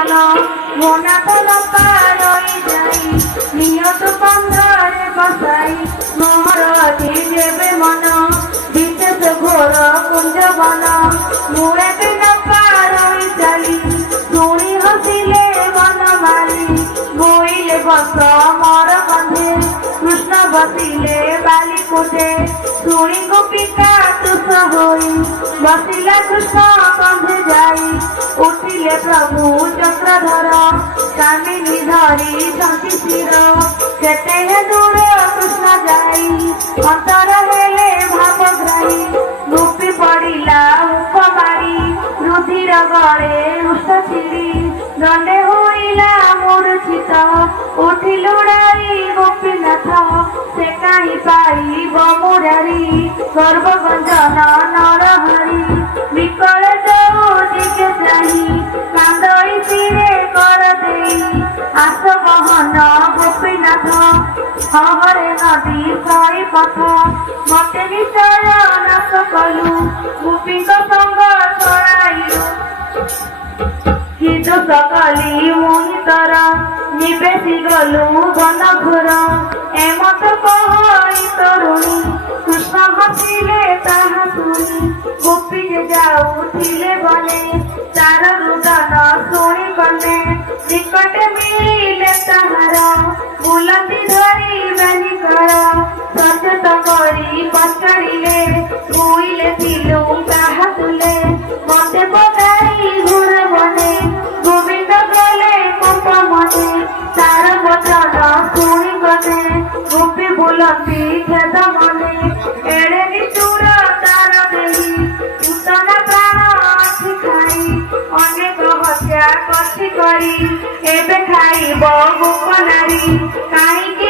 मन मोना तो लंका रही जाई नियत बंधरे बसाई मोहर जेबे मन विशेष घोर कुंज बन मुए लंका रही चली शुणी हसिले बन मारी बोईले बस मोर बंधे कृष्ण बसिले बाली कुटे शुणी गोपिका तुष होई बसिला कृष्ण बंधे जाई उठिले प्रभु चक्रधर कामिनी धरी शंकी शिर केते दूर कृष्ण जाई अंतर हेले भावग्राही गोपी पड़िला मुख मारी रुधिर गले उष्ट छिड़ी दंडे होइला मूर्छित उठी लुड़ाई गोपीनाथ से कहीं पाई मुरारी गर्भगंजन नरहरी विकल जाऊ दिखे चाही कांदई सिरे कर देई आस बहन गोपीनाथ हरे नदी सई पथ मते निश्चय नाश कलु गोपी संग छड़ाइलु किंतु सकाली मोहितर निवेशी गलु बन घोर एमत कही तरुणी कृष्ण हसिले ताहा शुणी गोपी जे जाऊथिले बने तार रुदन शुणी कने निकट मिलिले ताहार बुलती धरी बेनी कर सचेत करी पचारिले मुइले थिलु ताहा तुले मते पकाई घोर बने गोविंद गले कोप मने तार वचन शुणी कने गोपी बुलती खेद मने एड़े निचुर तार देही नूतन प्राण आखि खाई अनेक हत्या कथि करी एबे खाइब गोप नारी काहींकि